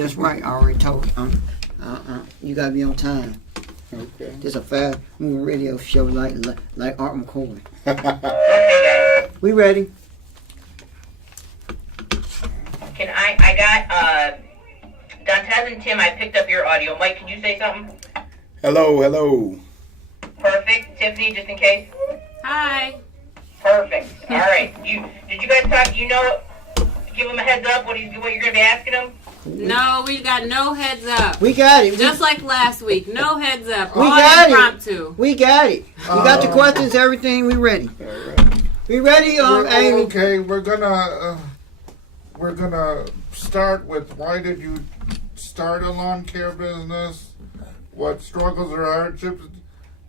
That's right. I already told you. You gotta be on time. Okay. This a fast moving radio show like Art McCoy. We ready? I got Dantes and Tim, I picked up your audio. Mike, can you say something? Hello. Perfect. Tiffany, just in case. Hi. Perfect. All right. Did you guys talk? Give him a heads up what you're going to be asking him? No, we got no heads up. We got it. Just like last week, no heads up. We All got impromptu. it. We got it. We got the questions, everything. We ready. All right. We ready, Amy? Okay, we're gonna start with why did you start a lawn care business? What struggles or hardships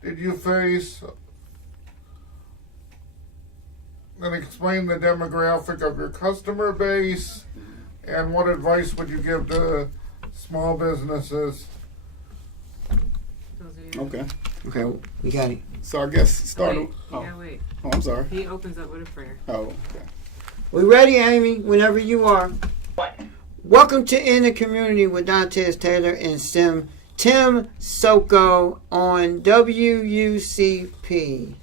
did you face? Then explain the demographic of your customer base, and what advice would you give to small businesses? Okay. Okay, we got it. So I guess start. Wait, wait. Oh, I'm sorry. He opens up with a prayer. Oh, okay. We ready, Amy? Whenever you are. What? Welcome to In the Community with Dantes Taylor and Tim Soko on WUCP.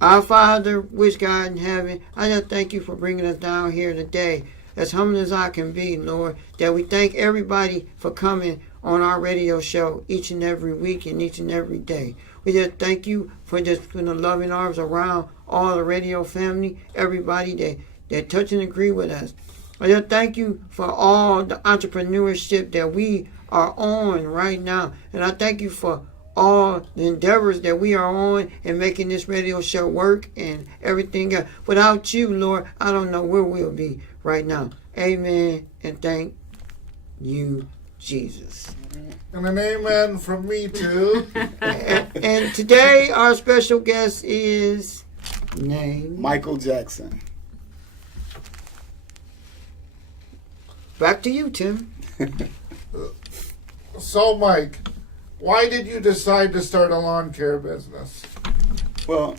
Our Father, which God in heaven, I just thank you for bringing us down here today. As humble as I can be, Lord, that we thank everybody for coming on our radio show each and every week and each and every day. We just thank you for just putting the loving arms around all the radio family, everybody that touch and agree with us. I just thank you for all the entrepreneurship that we are on right now. And I thank you for all the endeavors that we are on and making this radio show work and everything else. Without you, Lord, I don't know where we'll be right now. Amen. And thank you, Jesus. And an amen from me too. And today our special guest is name Michael Jackson. Back to you, Tim. So, Mike, why did you decide to start a lawn care business? Well,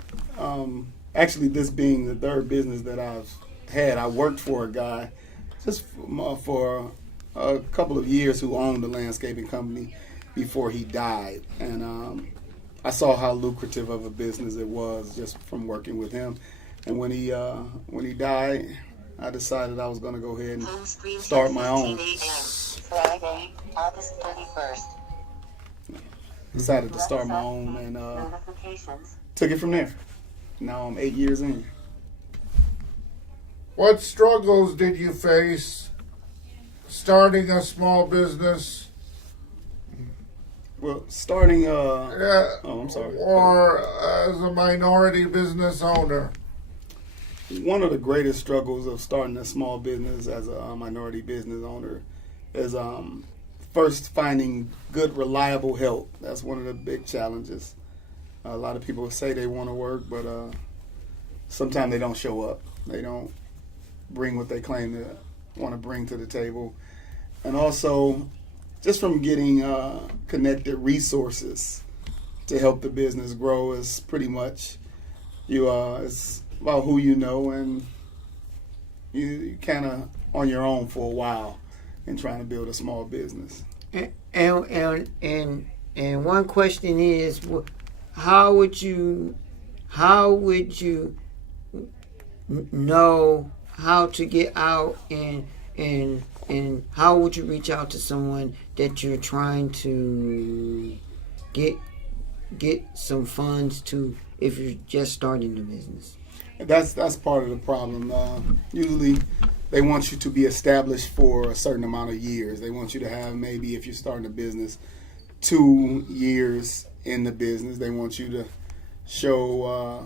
actually, this being the third business that I've had, I worked for a guy just for a couple of years who owned a landscaping company before he died. And I saw how lucrative of a business it was just from working with him. And when he died, I decided I was going to go ahead and start my own. Friday, August 31st. Decided to start my own and took it from there. Now I'm 8 years in. What struggles did you face starting a small business? Well, starting Oh, I'm sorry. Or as a minority business owner? One of the greatest struggles of starting a small business as a minority business owner is first finding good, reliable help. That's one of the big challenges. A lot of people say they want to work, but sometimes they don't show up. They don't bring what they claim to want to bring to the table. And also, just from getting connected resources to help the business grow is pretty much it's about who you know, and you kind of on your own for a while in trying to build a small business. And one question is, how would you know how to get out and how would you reach out to someone that you're trying to get some funds to if you're just starting the business? That's part of the problem. Usually they want you to be established for a certain amount of years. They want you to have, maybe if you're starting a business, 2 years in the business. They want you to show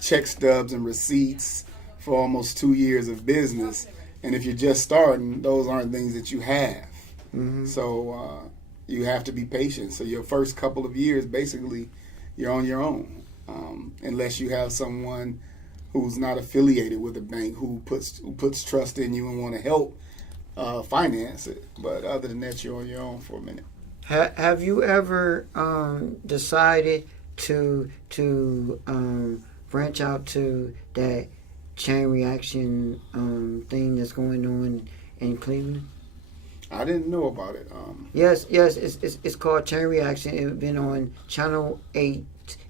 check stubs and receipts for almost 2 years of business. And if you're just starting, those aren't things that you have. Mm-hmm. So you have to be patient. So your first couple of years, basically, you're on your own. Unless you have someone who's not affiliated with a bank who puts trust in you and want to help finance it. But other than that, you're on your own for a minute. Have you ever decided to branch out to that chain reaction thing that's going on in Cleveland? I didn't know about it. Yes, it's called Chain Reaction. It's been on Channel 8,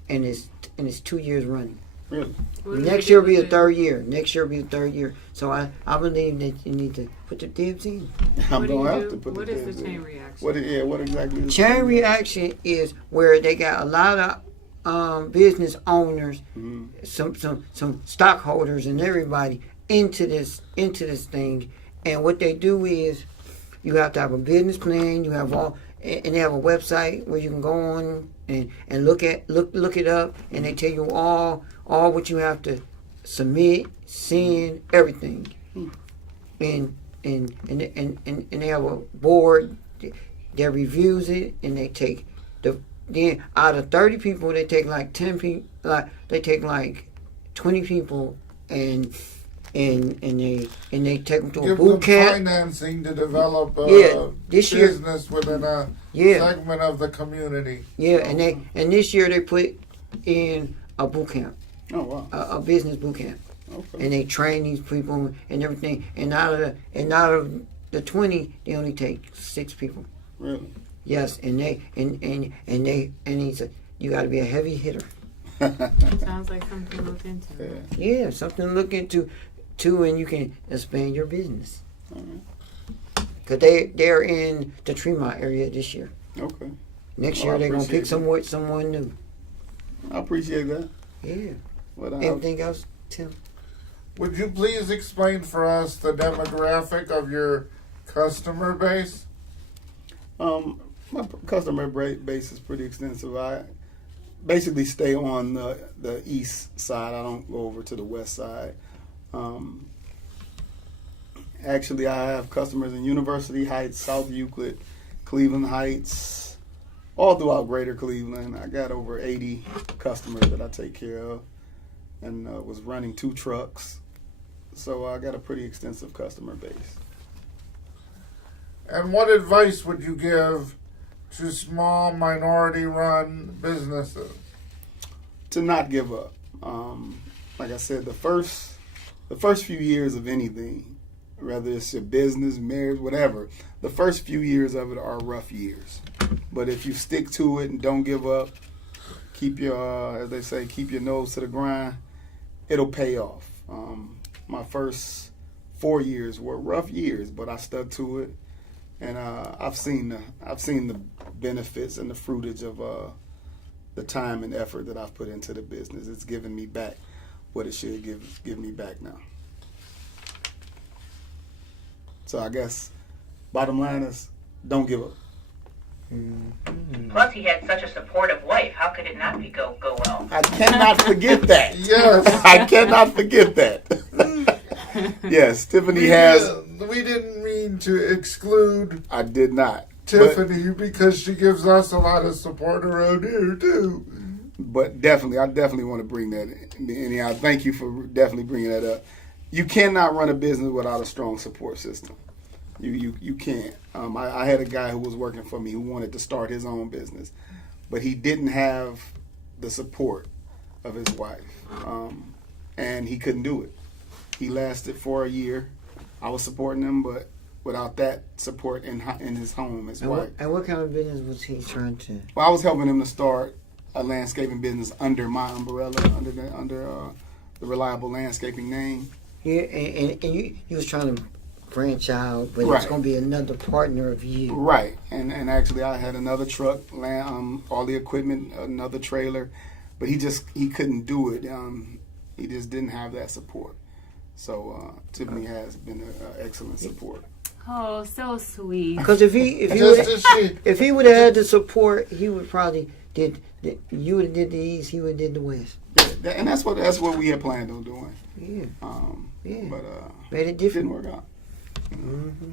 and it's 2 years running. Really? What do Next they year do will be the with third year. Next year will be the third year. So I believe that you need to put the dibs in. I'm What do gonna you have do? to put What the is dibs the chain in. reaction? What exactly is Chain Reaction is where they got a lot of business owners, Mhm. some stockholders, and everybody into this thing. And what they do is you have to have a business plan. You have all, and they have a website where you can go on and look it up, and they tell you all what you have to submit, send, everything. And they have a board that reviews it, and they take then out of 30 people, they take like 10 people, they take like 20 people, and they take them to a Give boot them camp. financing to develop a this year- business within a Yeah, segment of the community. yeah, and this year they put in a boot camp, Oh wow. a business boot camp, Okay. and they train these people and everything. And out of the 20, they only take 6 people. Really? Yes, and he said you got to be a heavy hitter. Sounds like something to look into. Yeah. Yeah, something to look into, too, and you can expand your business. All right. Cause they're in the Tremont area this year. Okay. Next Well, year I they're gonna pick appreciate someone new. I appreciate that. Yeah. But Anything else, Tim? Would you please explain for us the demographic of your customer base? my customer base is pretty extensive. I basically stay on the east side. I don't go over to the west side. Actually, I have customers in University Heights, South Euclid, Cleveland Heights, all throughout Greater Cleveland. I got over 80 customers that I take care of, and was running 2 trucks. So I got a pretty extensive customer base. And what advice would you give to small minority-run businesses? To not give up. Like I said, the first few years of anything, whether it's your business, marriage, whatever, the first few years of it are rough years. But if you stick to it and don't give up, keep your, as they say, keep your nose to the grind, it'll pay off. My first 4 years were rough years, but I stuck to it, and I've seen the benefits and the fruitage of the time and effort that I've put into the business. It's given me back what it should give me back now. So I guess bottom line is don't give up. Plus, he had such a supportive wife. How could it not be go well? I cannot forget that. Yes. I cannot forget that. Yes, Tiffany has. We didn't mean to exclude I did not. Tiffany because she gives us a lot of support around here too. But definitely, I definitely want to bring that in. And I thank you for definitely bringing that up. You cannot run a business without a strong support system. You can't. I had a guy who was working for me who wanted to start his own business, but he didn't have the support of his wife, and he couldn't do it. He lasted for a year. I was supporting him, but without that support in his home, his wife. And what kind of business was he trying to? Well, I was helping him to start a landscaping business under my umbrella, under the Reliable Landscaping name. Yeah, and you was trying to branch out, but Right. it's going to be another partner of you. Right, and actually I had another truck, all the equipment, another trailer, but he couldn't do it. He just didn't have that support. So Tiffany has been an excellent support. Oh, so sweet. Because if he would have had the support, he would probably you would have did the east, he would have did the west. Yeah, and that's what we had planned on doing. Yeah, yeah. But Made it it different. didn't work out. Mm-hmm.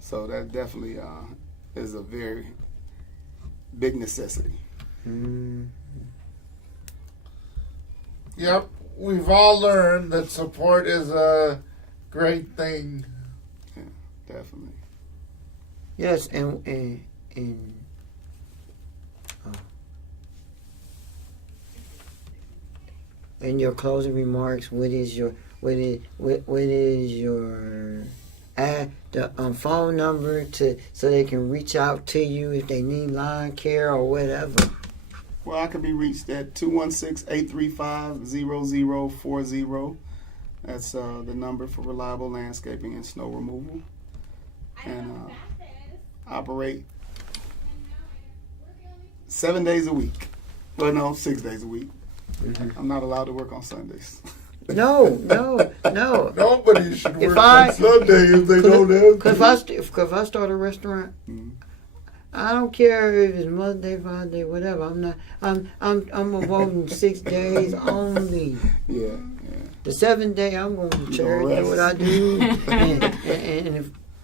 So that definitely is a very big necessity. Mm-hmm. Yep, we've all learned that support is a great thing. Yeah, definitely. Yes, and in your closing remarks, what is your add the phone number so they can reach out to you if they need lawn care or whatever. Well, I can be reached at 216-835-0040. That's the number for reliable landscaping and snow removal. And operate 7 days a week. Well, no, 6 days a week. Mm-hmm. I'm not allowed to work on Sundays. No. Nobody should If work I- on Sunday if they don't have Because to. if I start a restaurant, Mhm. I don't care if it's Monday, Friday, whatever. I'm avoiding 6 days only. Yeah. The 7th day, I'm going to You church, gonna do what I rest. do,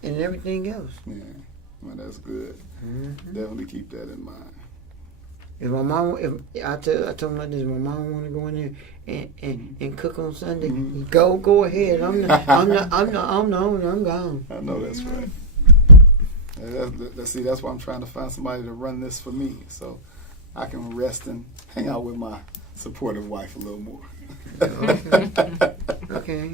and everything else. Yeah. Well, that's good. Mm-hmm. Definitely keep that in mind. If my mom, if I told my this, my mom want to go in there and cook on Sunday, Mhm. go ahead. I'm the owner. I'm gone. I know that's right. See, that's why I'm trying to find somebody to run this for me, so I can rest and hang out with my supportive wife a little more. Okay.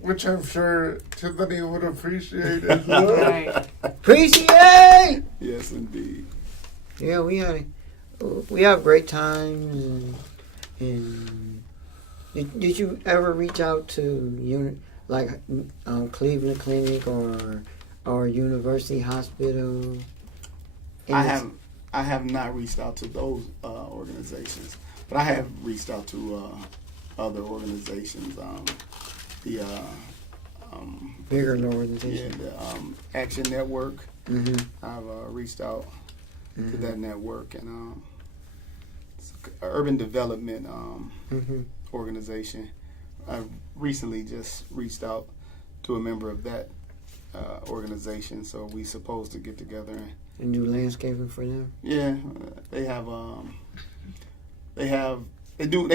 Which I'm sure Tiffany would appreciate as well. Right. Appreciate. Yes, indeed. Yeah, we have great times. And did you ever reach out to Cleveland Clinic or University Hospital? I have not reached out to those organizations, but I have reached out to other organizations. Bigger Yeah, organization. the Action Network. Mm-hmm. I've reached out to that network, and it's an urban development Mm-hmm. organization. I recently just reached out to a member of that organization, so we supposed to get together and And do landscaping for them. yeah, they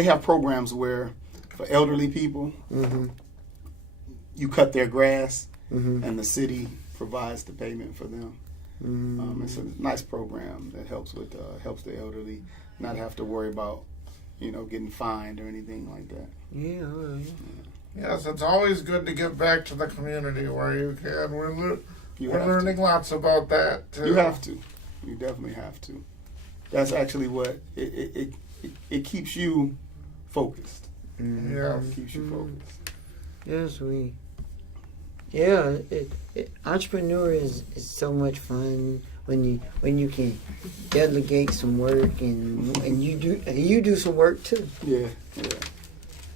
have programs where for elderly people Mm-hmm. you cut their grass Mm-hmm. and the city provides the payment for them. Mm-hmm. It's a nice program that helps the elderly not have to worry about getting fined or anything like that. Yeah. All right. Yes, it's always good to give back to the community where you can. We're You We're have learning to. lots about that too. You have to. You definitely have to. That's actually what it keeps you focused. Mm-hmm. Yeah. It keeps you focused. Yes, entrepreneur is so much fun when you can delegate some work and you do some work too. Yeah.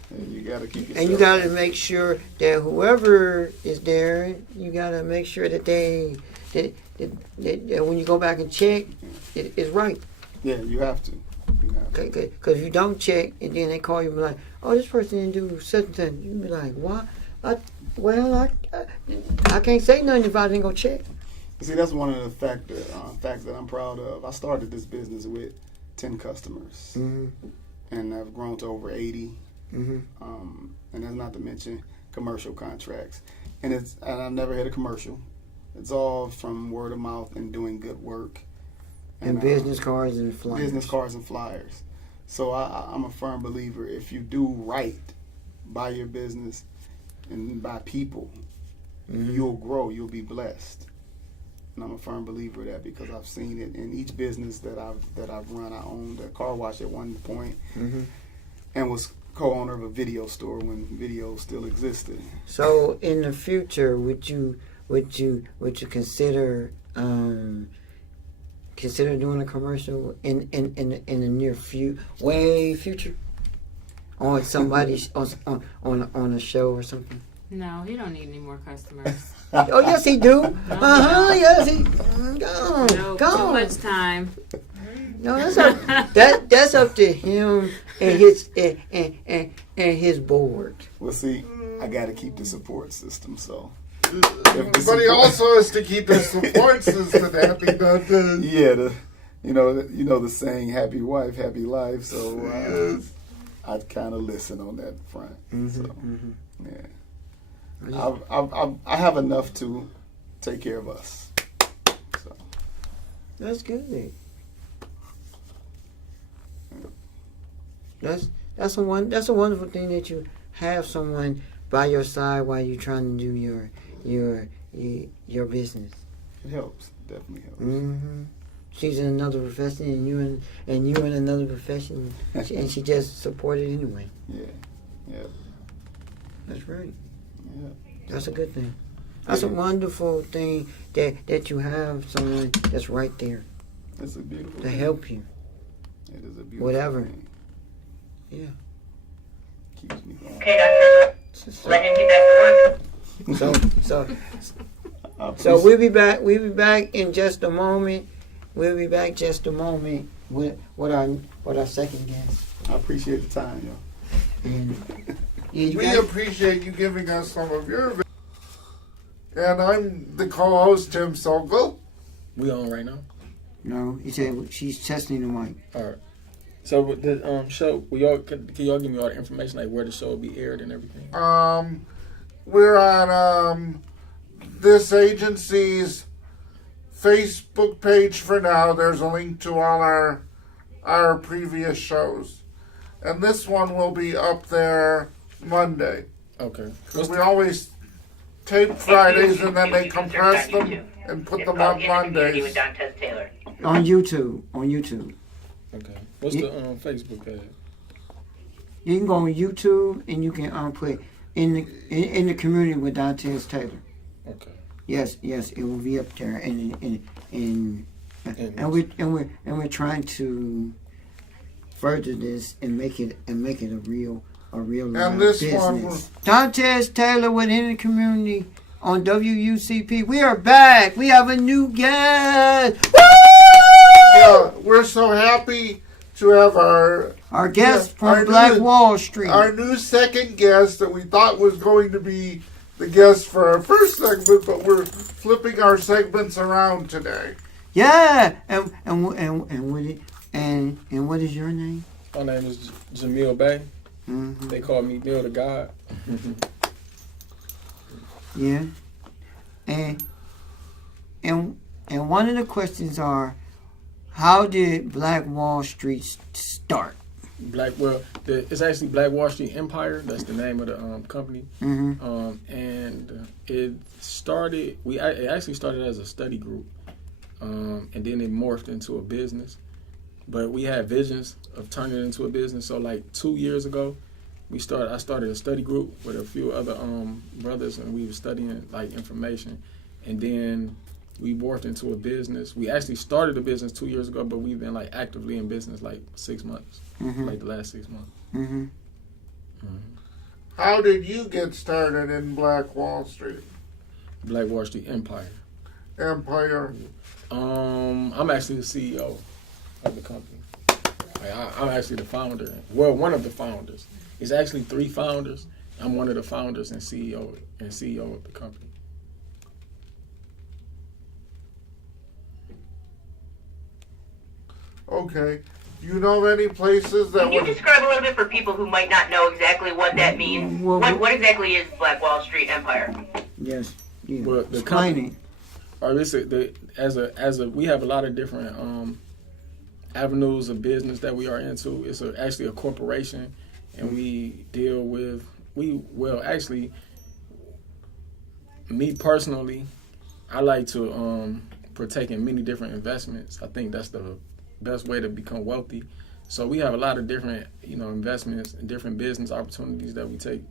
And you got to keep yourself. And you got to make sure that whoever is there, you got to make sure that that when you go back and check, it's right. Yeah, you have to. Because if you don't check and then they call you and be like, oh, this person didn't do such and such, you be like, what? I can't say nothing if I didn't go check. See, that's one of the facts that I'm proud of. I started this business with 10 customers, Mm-hmm. and I've grown to over 80. Mm-hmm. And that's not to mention commercial contracts. And I've never had a commercial. It's all from word of mouth and doing good work. And business cards and flyers. Business cards and flyers. So I'm a firm believer, if you do right by your business and by people, Mm-hmm. you'll grow, you'll be blessed. And I'm a firm believer of that because I've seen it in each business that I've run. I owned a car wash at one point Mm-hmm. and was co-owner of a video store when video still existed. So in the future, would you consider doing a commercial in the near future on somebody's on a show or something? No, he don't need any more customers. Oh yes, he do. Yes, he. Go No, on. too much time. No, that's up to him and his board. Well, see, I got to keep the support system, so. But he also has to keep his support system happy, not the. Yeah, the saying, happy wife, happy life, so Yes. I'd kind of listen on that front. So, yeah. I have enough to take care of us. So. That's good. That's a wonderful thing that you have someone by your side while you're trying to do your business. It helps. Definitely helps. Mm-hmm. She's in another profession, and you in another profession, and she just supported anyway. Yeah. Yeah. That's right. Yeah. That's a good thing. That's a wonderful thing that you have someone that's right there It's a beautiful to thing. help you. It is a beautiful Whatever. thing. Yeah. Keeps me going. Okay, Dr. Let him get back to work. So we'll be back. We'll be back in just a moment. We'll be back just a moment with our second guest. I appreciate the time, y'all. And you We got- appreciate you giving us some of your. And I'm the co-host, Tim Sokol. We on right now? No, he said she's testing the mic. All right. So with the show, can y'all give me all the information, like where the show will be aired and everything? We're on this agency's Facebook page for now. There's a link to all our previous shows, and this one will be up there Monday. Okay. Because we always tape Fridays and then they compress them and put them up With Mondays. Dantes Taylor. On YouTube. On YouTube. Okay. What's the Facebook page? You can go on YouTube and you can put in the community with Dantes Taylor. Okay. Yes, it will be up there, and we're trying to further this and make it a real live this business. one- Dantes Taylor within the community on WUCP. We are back. We have a new guest. Woo! Yeah, we're so happy to have our guest from our Black new- Wall Street. Our new second guest that we thought was going to be the guest for our first segment, but we're flipping our segments around today. Yeah, and what is your name? My name is Jamil Bay. Mm-hmm. They call me Bill the God. Yeah, and one of the questions are, how did Black Wall Street start? It's actually Black Wall Street Empire. That's the name of the company. Mm-hmm. And it actually started as a study group, and then it morphed into a business. But we had visions of turning it into a business. So like 2 years ago, I started a study group with a few other brothers, and we were studying like information, and then we morphed into a business. We actually started a business 2 years ago, but we've been like actively in business like 6 months, like the last 6 months. Mm-hmm. How did you get started in Black Wall Street Black Wall Street Empire. Empire? I'm actually the CEO of the company. I'm actually the founder. Well, one of the founders. It's actually 3 founders. I'm one of the founders and CEO of the company. Okay. Do you know of any places that Can you would... describe a little bit for people who might not know exactly what that means? Well, What exactly is Black Wall Street Empire? Yes. Yeah. Well, the Explain it. We have a lot of different avenues of business that we are into. It's actually a corporation, and we deal with me personally, I like to partake in many different investments. I think that's the best way to become wealthy. So we have a lot of different, investments and different business opportunities that we take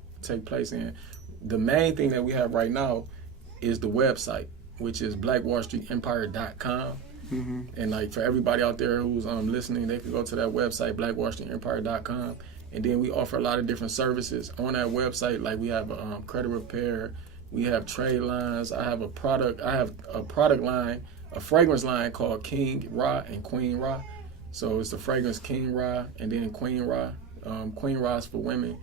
place in. The main thing that we have right now is the website, which is blackwallstreetempire.com. Mm-hmm. And like for everybody out there who's listening, they can go to that website, blackwallstreetempire.com. And then we offer a lot of different services on that website. Like we have credit repair, we have trade lines. I have a product line, a fragrance line called King Ra and Queen Ra. So it's the fragrance King Ra and then Queen Ra. Queen Ra is for women,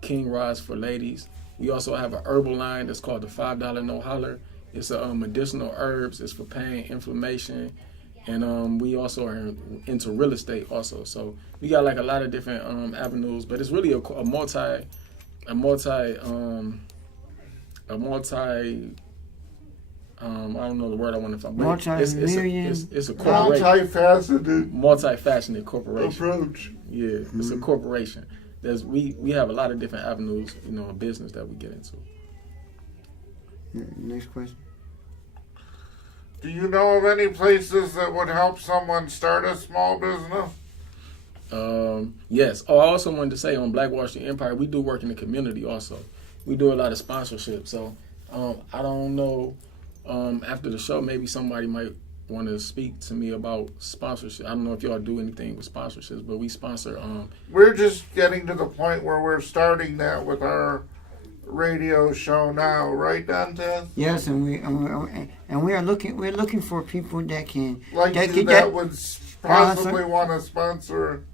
King Ra is for ladies. We also have an herbal line that's called the $5 No Holler. It's medicinal herbs. It's for pain, inflammation, and we also are into real estate also. So we got like a lot of different avenues, but it's really a multi. I don't know the word I want to find. Multi-million. It's a corporation. Multifaceted Multifaceted corporation. approach. Yeah, it's a corporation. We have a lot of different avenues, of business that we get into. Next question. Do you know of any places that would help someone start a small business? Yes. Oh, I also wanted to say on Black Wall Street Empire, we do work in the community also. We do a lot of sponsorship. So I don't know, after the show, maybe somebody might want to speak to me about sponsorship. I don't know if y'all do anything with sponsorships, but we sponsor. We're just getting to the point where we're starting that with our radio show now, right, Dante? Yes, and we are looking. We're looking for people that can Like that would possibly want to sponsor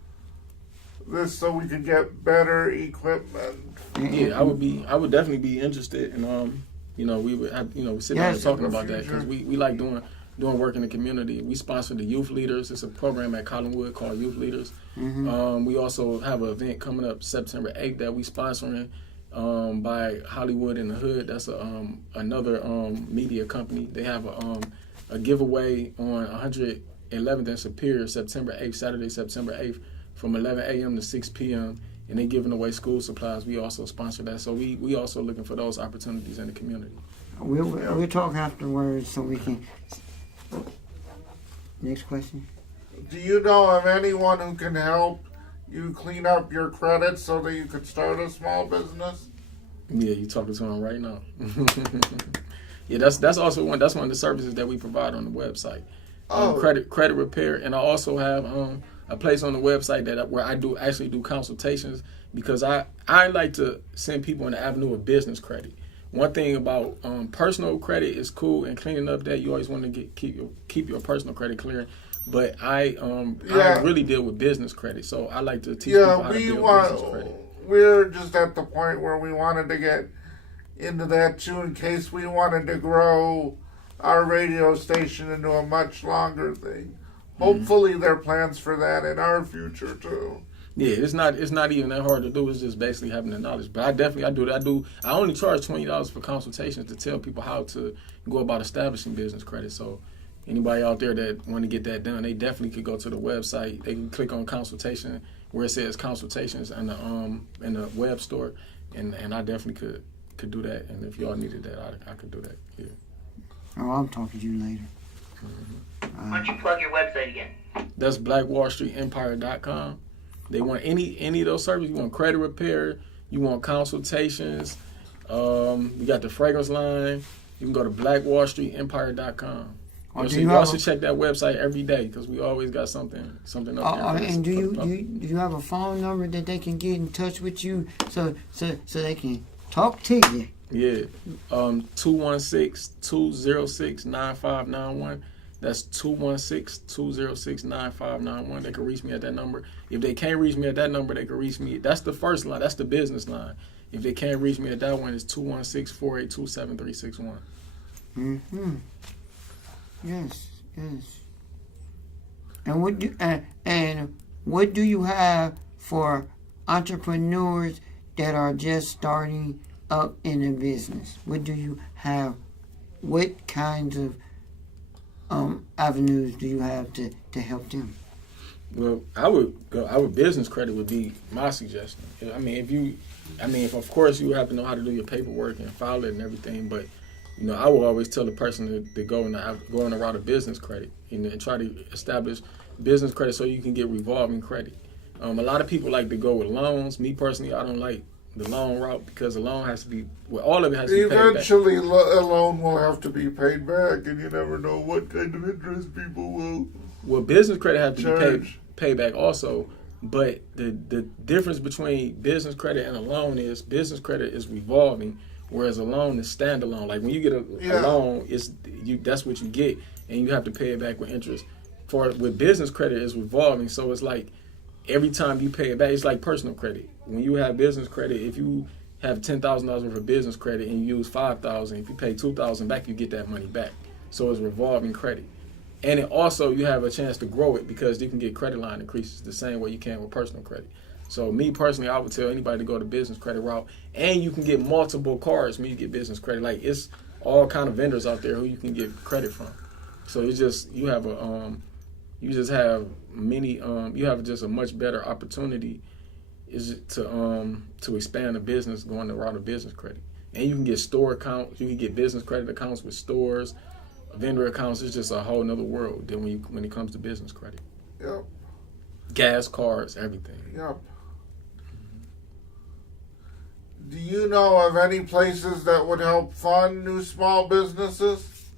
this, so we could get better equipment. Yeah, I would definitely be interested, and we would have, sit down and talking about that, because we like doing work in the community. We sponsor the Youth Leaders. It's a program at Collinwood called Youth Leaders. We also have an event coming up September 8th that we sponsoring by Hollywood in the Hood. That's another media company. They have a giveaway on 111th and Superior September 8th, Saturday, September 8th, from 11 a.m. to 6 p.m. And they're giving away school supplies. We also sponsor that. So we also looking for those opportunities in the community. We'll talk afterwards so we can. Next question. Do you know of anyone who can help you clean up your credit so that you could start a small business? Yeah, you're talking to him right now. Yeah, that's also one of the services that we provide on the website. Credit repair, and I also have a place on the website where I actually do consultations, because I like to send people in the avenue of business credit. One thing about personal credit is cool, and cleaning up that you always want to keep your personal credit clear. But I really deal with business credit, so I like to teach people how to deal with business credit. We're just at the point where we wanted to get into that too, in case we wanted to grow our radio station into a much longer thing. Hopefully there are plans for that in our future too. Yeah, it's not even that hard to do. It's just basically having the knowledge. But I do. I only charge $20 for consultations to tell people how to go about establishing business credit. So anybody out there that want to get that done, they definitely could go to the website. They can click on consultation where it says consultations in the web store, and I definitely could do that. And if y'all needed that, I could do that. Yeah. Oh, I'm talking to you later. Why don't you plug your website again? That's blackwallstreetempire.com. They want any of those services. You want credit repair, you want consultations. We got the fragrance line. You can go to blackwallstreetempire.com. You also check that website every day, because we always got something up there. And do you have a phone number that they can get in touch with you so they can talk to you? Yeah, 216-206-9591. That's 216-206-9591. They can reach me at that number. If they can't reach me at that number, they can reach me. That's the first line. That's the business line. If they can't reach me at that one, it's 216-482-7361. Yes. And what do you have for entrepreneurs that are just starting up in a business? What do you have? What kinds of avenues do you have to help them? Well, our business credit would be my suggestion. If of course you have to know how to do your paperwork and file it and everything, but I will always tell the person to go in the route of business credit, and try to establish business credit so you can get revolving credit. A lot of people like to go with loans. Me personally, I don't like the loan route, because the loan has to be, all of it has to be paid back. Eventually, a loan will have to be paid back, and you never know what kind of interest people will. Well, business credit has to be paid back also, but the difference between business credit and a loan is business credit is revolving, whereas a loan is standalone. Like when you get a loan, that's what you get, and you have to pay it back with interest. With business credit, it's revolving, so it's like every time you pay it back, it's like personal credit. When you have business credit, if you have $10,000 worth of business credit and you use $5,000, if you pay $2,000 back, you get that money back. So it's revolving credit. And it also, you have a chance to grow it, because you can get credit line increases the same way you can with personal credit. So me personally, I would tell anybody to go the business credit route, and you can get multiple cards when you get business credit. Like, it's all kind of vendors out there who you can get credit from. So it's just, you have a much better opportunity to expand a business going the route of business credit. And you can get store accounts, you can get business credit accounts with stores. vendor accounts is just a whole nother world than when it comes to business credit. Yep. Gas cards, everything. Yep. Do you know of any places that would help fund new small businesses?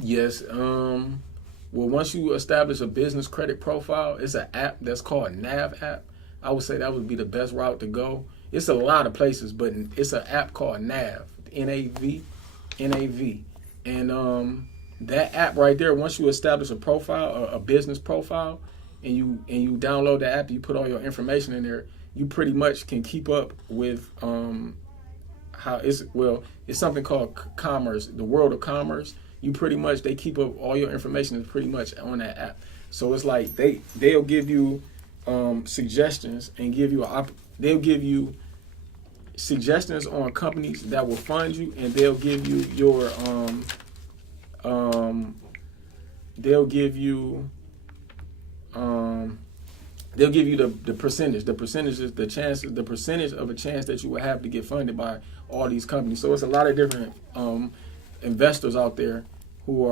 Yes. Well, once you establish a business credit profile, it's an app that's called NAV app. I would say that would be the best route to go. It's a lot of places, but it's an app called NAV, N-A-V. And that app right there, once you establish a profile, a business profile, and you download the app, you put all your information in there, you pretty much can keep up with how it's something called commerce, the world of commerce. You pretty much, they keep up all your information is pretty much on that app. So it's like they'll give you suggestions and they'll give you suggestions on companies that will fund you, and they'll give you your they'll give you the percentage. The percentage is the percentage of a chance that you will have to get funded by all these companies. So it's a lot of different investors out there who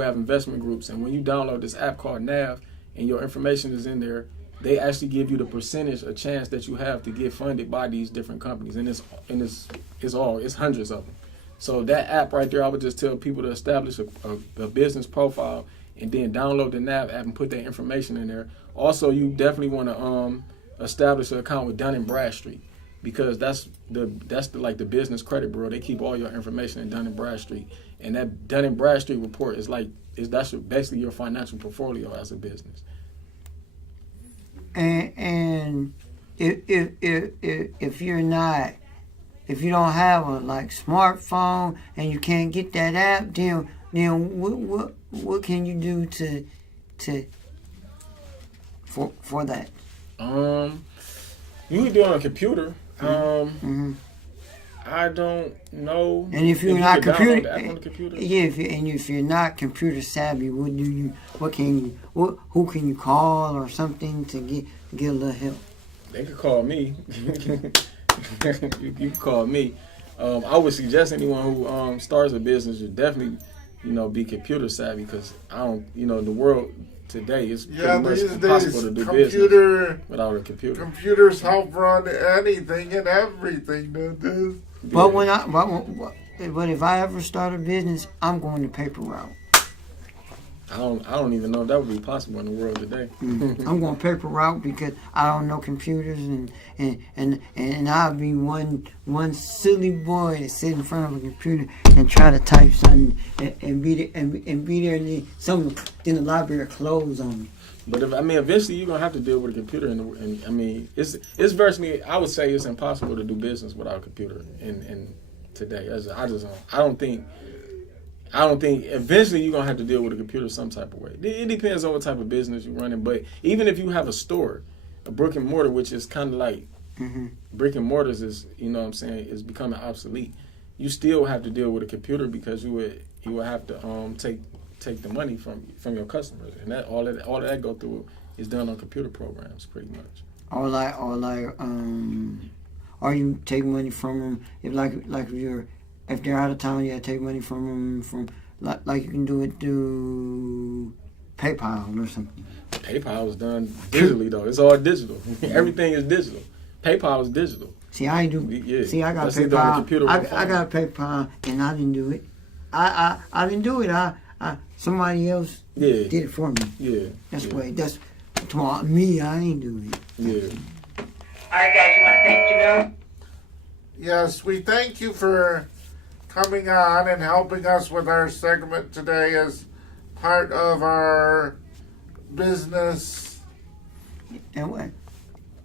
have investment groups, and when you download this app called NAV and your information is in there, they actually give you the percentage, a chance that you have to get funded by these different companies, and it's hundreds of them. So that app right there, I would just tell people to establish a business profile and then download the NAV app and put that information in there. Also, you definitely want to establish an account with Dun & Bradstreet, because that's the the business credit bureau. They keep all your information in Dun & Bradstreet, and that Dun & Bradstreet report that's basically your financial portfolio as a business. And if you don't have a smartphone and you can't get that app, then what can you do for that? You can do it on a computer. I don't know. And if you're you not can download computer, the app on the computer, if you're not computer savvy, who can you call or something to get a little help? they could call me. You can call me. I would suggest anyone who starts a business should definitely, be computer savvy, because the world today is pretty much impossible to do business without a computer. Computers help run anything and everything that does. But but if I ever start a business, I'm going the paper route. I don't even know if that would be possible in the world today. I'm going paper route because I don't know computers, and I'll be one silly boy that sit in front of a computer and try to type something and be there and then the library close on me. But eventually you're gonna have to deal with a computer, and it's virtually, I would say it's impossible to do business without a computer in today. I don't think eventually you're gonna have to deal with a computer some type of way. It depends on what type of business you're running, but even if you have a store, a brick and mortar, which is kind of like brick and mortars is, is becoming obsolete. You still have to deal with a computer, because you would have to take the money from your customers, and that all of that go through is done on computer programs pretty much. Or you take money from them if they're out of town, you gotta take money from them like you can do it through PayPal or something. PayPal is done digitally though. It's all digital. Everything is digital. PayPal is digital. See, I do. Yeah. See, I got That's PayPal. either on the computer or I the phone. got PayPal, and I didn't do it. I didn't do it. Somebody else did it for me. Yeah. That's to me. I ain't do it. Yeah. All right, guys, you want to thank Jamil? Yes, we thank you for coming on and helping us with our segment today as part of our business, And what?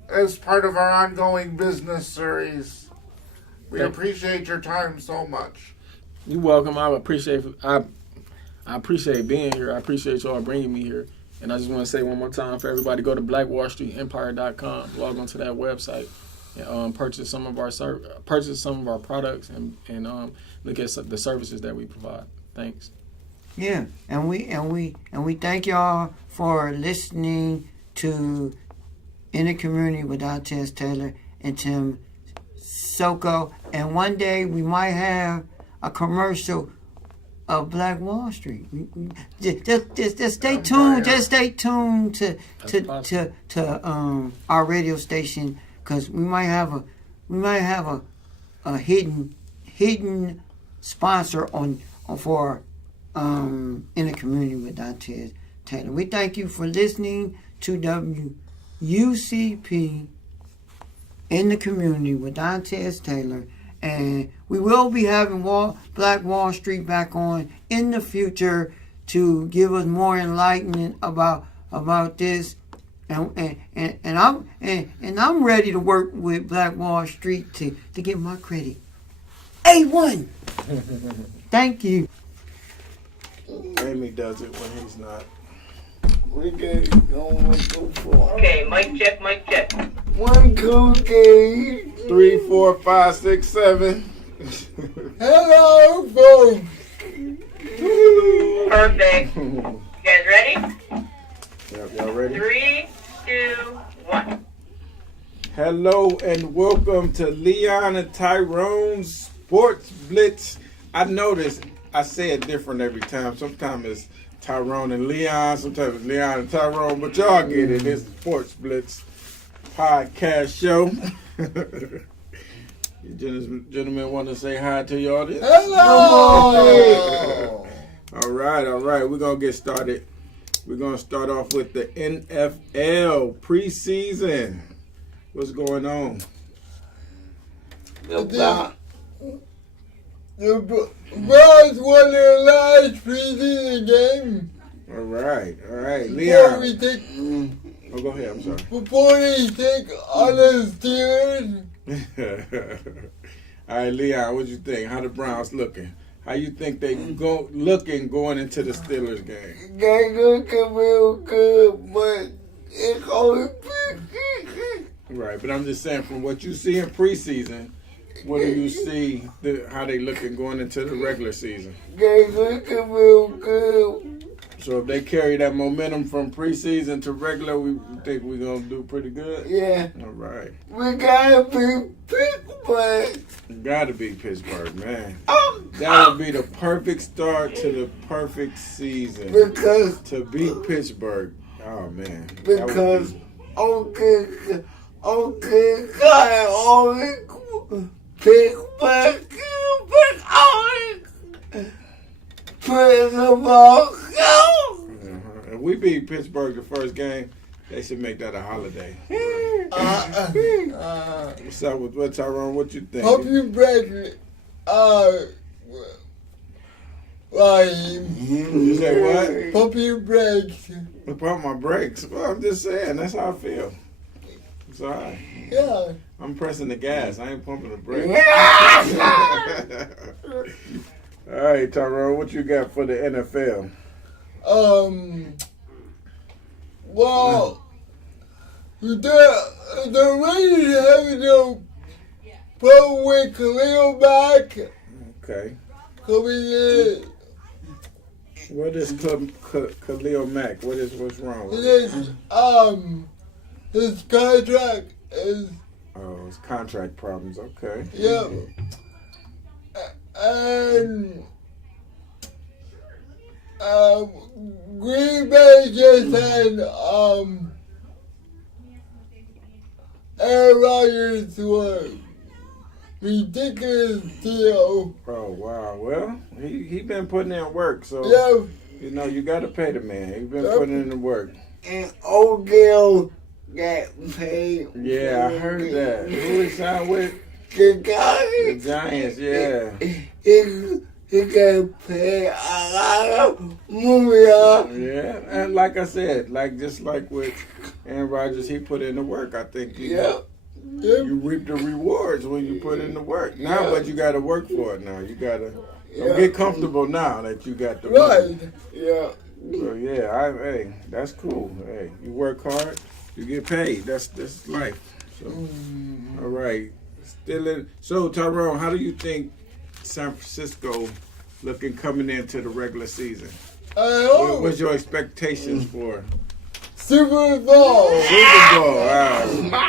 as part of our ongoing business series. We appreciate your time so much. You're welcome. I appreciate being here. I appreciate y'all bringing me here. And I just want to say one more time for everybody, go to blackwallstreetempire.com, log on to that website, and purchase some of our products and look at the services that we provide. Thanks. Yeah, and we thank y'all for listening to In the Community with Tez Taylor and Tim Soko. And one day we might have a commercial of Black Wall Street. Just stay tuned. Just stay tuned to our radio station, because we might have a hidden sponsor for in the community with Dantes Taylor. We thank you for listening to WUCP in the community with Dantes Taylor. And we will be having Black Wall Street back on in the future to give us more enlightenment about this. And I'm ready to work with Black Wall Street to get my credit. A1. Thank you. Amy does it when he's not. We get going go for Okay, mic check, mic check. one cookie. 3, 4, 5, 6, 7. Hello, folks. Perfect. You guys ready? Yep, y'all ready? 3, 2, 1. Hello and welcome to Leon and Tyrone's Sports Blitz. I noticed I say it different every time. Sometimes it's Tyrone and Leon, sometimes it's Leon and Tyrone, but y'all get it. It's the Sports Blitz podcast show. You gentlemen want to say hi to your audience? Hello. All right. We're going to get started. We're going to start off with the NFL preseason. What's going on? The Browns won their last preseason game. All right. Before Leon. we take, Oh, go ahead. I'm sorry. before they take on the Steelers. All right, Leon, what you think? How the Browns looking? How you think they looking going into the Steelers game? They looking real good, but it's only Right, but I'm just saying, from what you see in preseason, what do you see how they looking going into the regular season? they looking real good. So if they carry that momentum from preseason to regular, we think we're gonna do pretty good. Yeah, All right, we gotta be Pittsburgh. gotta be Pittsburgh, man. That would be the perfect start to the perfect season. Because To beat Pittsburgh, oh man. That would because be- okay, God only Pittsburgh, but only Pittsburgh. If we beat Pittsburgh the first game, they should make that a holiday. What's up with what, Tyrone? What you think? Hope you break Ryan. You say what? Hope you break. About my brakes. Well, I'm just saying, that's how I feel. It's all right. Yeah. I'm pressing the gas. I ain't pumping the brakes. All right, Tyrone, what you got for the NFL? Well, the Raiders having no problem with Khalil back Okay. coming in. What is Khalil Mack? What's wrong with it? His contract is, Oh, it's contract problems. Okay. yeah. And Green Bay just had Aaron Rodgers to a ridiculous deal. Oh wow. Well, he been putting in work, so Yeah, you know you got to pay the man. He been Yep. putting in the work. and Odell got paid. Yeah, I heard that. Who he signed with? The The Giants. Giants. Yeah. He got paid a lot of money. Yeah, and like I said, just like with Aaron Rodgers, he put in the work. I think Yeah. you reap the rewards when you put in the work. Now, Yeah. but you got to work for it. Now you got to Yeah. get comfortable now that you got the money. Right. Yeah. So yeah, hey, that's cool. Hey, you work hard, you get paid. That's life. So, all right, So Tyrone, how do you think San Francisco looking coming into the regular season? What's your expectations for Super Bowl. Super Bowl?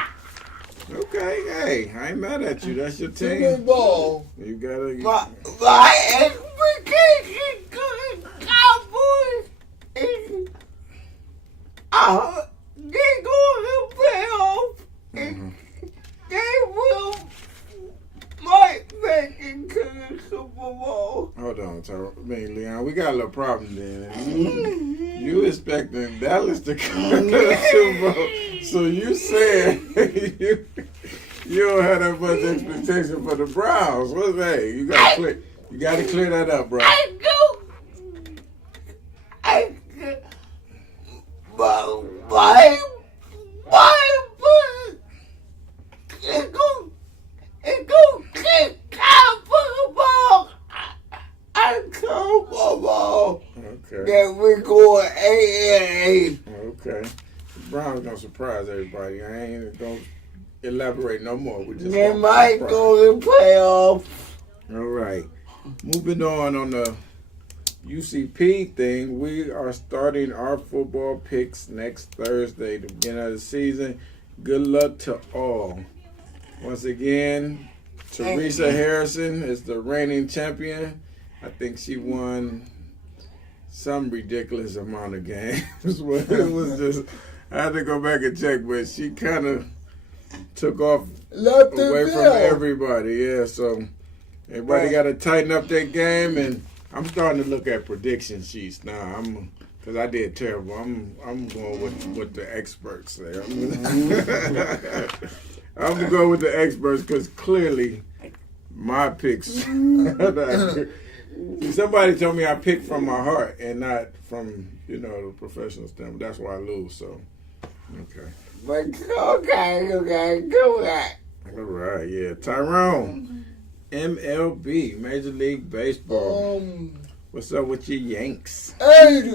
Okay, hey, I ain't mad at you. That's your Super team. Bowl. You gotta. My vacation to the Cowboys. They're going to pay off. They will might make it to the Super Bowl. Hold on, Leon. We got a little problem then. You expecting Dallas to come to the Super Bowl. So you said you don't have that much expectation for the Browns. What's that? You gotta clear that up, bro. I do. It go kick out for the ball. I come for ball. Okay. That we go 8-8. Okay. The Browns gonna surprise everybody. I ain't gonna elaborate no more. We just They gonna might surprise. go to playoff. All right. Moving on the UCP thing, we are starting our football picks next Thursday, the beginning of the season. Good luck to all. Once again, Teresa Harrison is the reigning champion. I think she won some ridiculous amount of games. It was just, I had to go back and check, but she kind of took off away from everybody. Yeah, so everybody got to tighten up their game, and I'm starting to look at prediction sheets now. Because I did terrible. I'm going with the experts there. I'm going to go with the experts because clearly my picks. See, somebody told me I picked from my heart and not from, the professional standpoint. That's why I lose, so, okay. But okay, do that. All right, yeah. Tyrone, MLB, Major League Baseball. What's up with your Yanks? Hey, they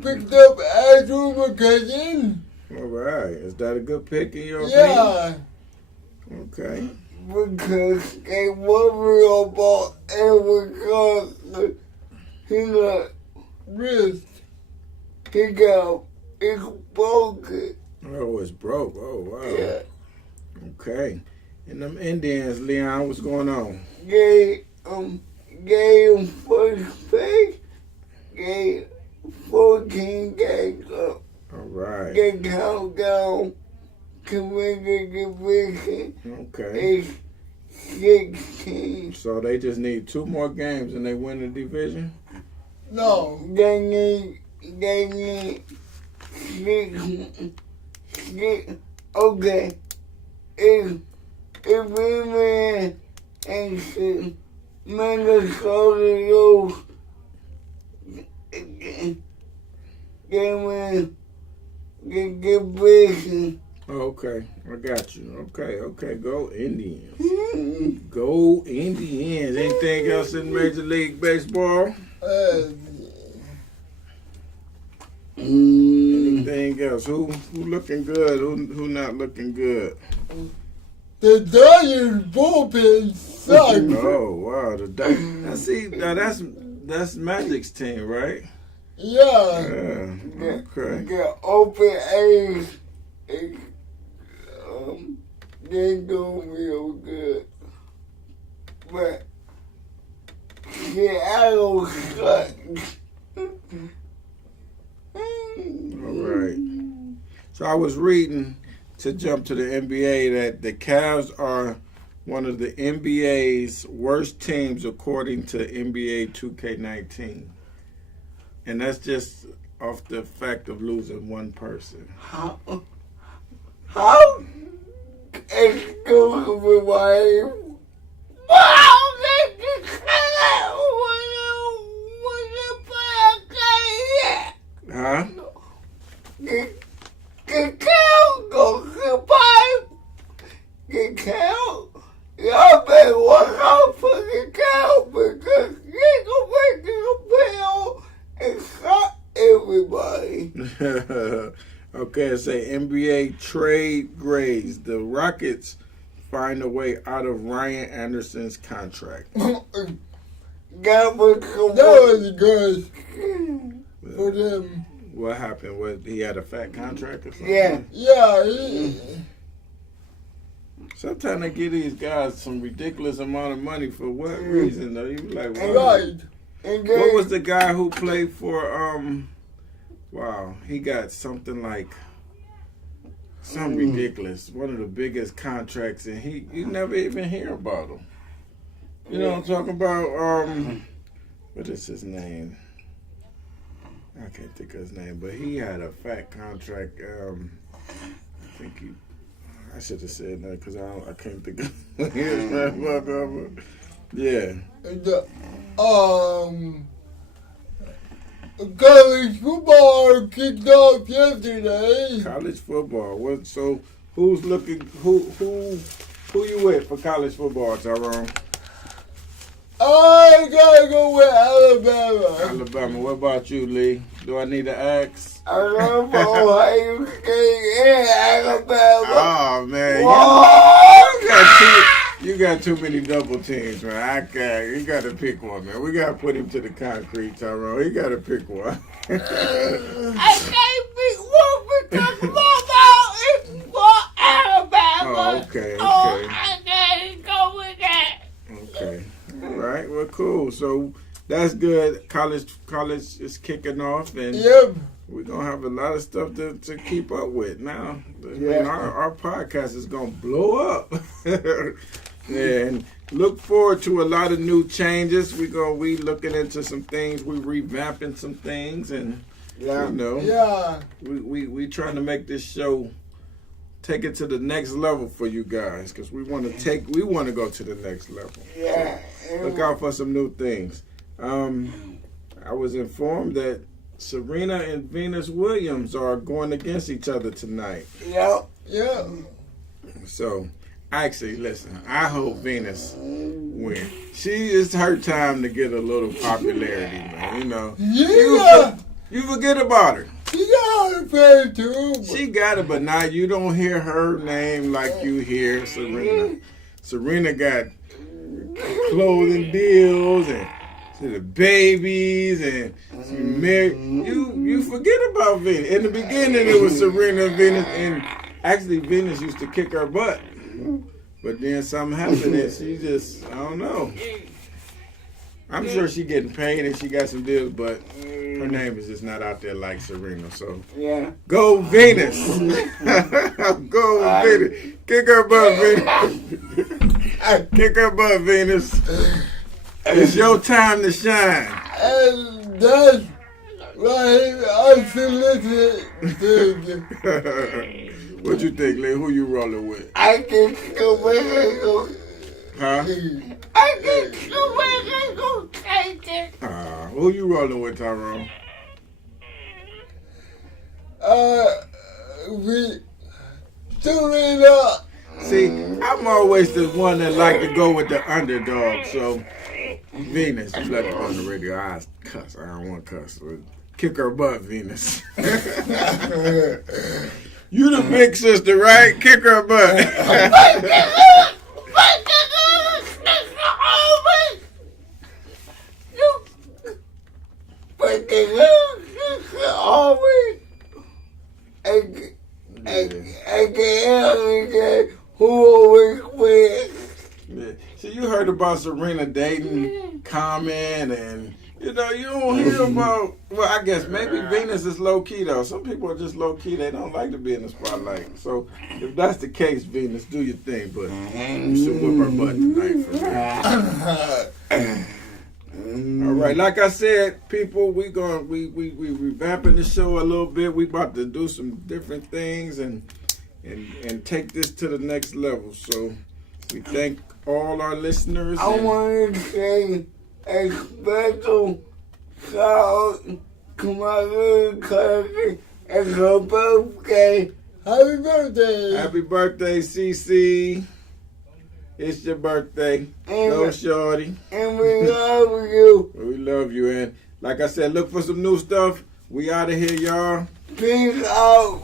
picked up Andrew McKinnon. All right. Is that a good pick in your opinion? Yeah, Okay. because they worry about it because he got wrist. It's broken. Oh, it's broke. Oh, wow. Yeah. Okay. And them Indians, Leon, what's going on? Gave him first place. Gave 14 games up. All right. The countdown to win the division Okay. is 16. So they just need 2 more games and they win the division? No, they need six. Okay. If we win and Minnesota lose, they win the division. Okay. I got you. Okay. Go Indians. Go Indians. Anything else in Major League Baseball? Anything else? Who looking good? Who not looking good? The Dodgers bullpen sucks. Oh wow, the Dodgers. See, now that's Magic's team, right? Yeah. Yeah. Okay. The open A's, they do real good. But Seattle sucks. All right. So I was reading, to jump to the NBA, that the Cavs are one of the NBA's worst teams according to NBA 2K19. And that's just off the fact of losing one person. How? Excuse me, wife. Wow, Huh? The cow goes to pipe. The cow. Y'all better watch out for the cow because they gonna make it a bill and shot everybody. Okay, it say NBA trade grades. The Rockets find a way out of Ryan Anderson's contract. That was good for them. What happened? He had a fat contract or something? Yeah. Sometimes they give these guys some ridiculous amount of money for what reason though? You be like, what? Right. And then, What was the guy who played for wow, he got something like some ridiculous, one of the biggest contracts, and you never even hear about him. You know what I'm talking about? What is his name? I can't think of his name, but he had a fat contract. I think I should have said that because I can't think of his name. Yeah. College football kicked off yesterday. College football. What? So who's looking? Who you with for college football, Tyrone? I gotta go with Alabama. Alabama. What about you, Lee? Do I need to ask? I don't know how you stay in Alabama. Oh man, you got too many double teams, man. I can't. You got to pick one, man. We got to put him to the concrete, Tyrone. He got to pick one. I can't pick one because Mama is for Alabama. Oh, okay. Oh, I gotta go with that. Okay. All right. Well, cool. So that's good. College is kicking off, and Yep. we're gonna have a lot of stuff to keep up with now. I mean, our podcast is gonna blow up. And look forward to a lot of new changes. We looking into some things. We revamping some things, and you know, we trying to make this show take it to the next level for you guys because we want to go to the next level. Yeah. So look out for some new things. I was informed that Serena and Venus Williams are going against each other tonight. Yep. Yeah. So, actually, listen, I hope Venus wins. It's her time to get a little popularity, man. You know, you forget about her. She got her pay too. She got it, but now you don't hear her name like you hear Serena. Serena got clothing deals and the babies and she married. You forget about Venus. In the beginning, it was Serena and Venus, and actually Venus used to kick her butt. But then something happened and she just, I don't know. I'm sure she getting paid and she got some deals, but her name is just not out there like Serena. So go Venus. Go Venus. Kick her butt, Venus. Kick her butt, Venus. It's your time to shine. And that's right. I solicited. What you think, Lee? Who you rolling with? I think the Huh? I think the go take it. Who you rolling with, Tyrone? We Serena. See, I'm always the one that like to go with the underdog. So, Venus, you left it on the radio. I cuss. I don't want to cuss. Kick her butt, Venus. You the big sister, right? Kick her butt. Always. Who always wins? Yeah. See, you heard about Serena dating Common, and you don't hear about. Well, I guess maybe Venus is low key though. Some people are just low key; they don't like to be in the spotlight. So, if that's the case, Venus, do your thing, but you should whip her butt tonight for me. All right, like I said, people, we revamping the show a little bit. We about to do some different things and take this to the next level. So we thank all our listeners. I want to say a special shout out to my little cousin. It's her birthday. Happy birthday! Happy birthday, CC. It's your birthday. Go, shorty. And we love you. We love you. And like I said, look for some new stuff. We out of here, y'all. Peace out.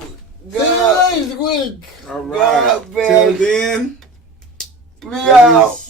See you next week. All right. Till then. We out.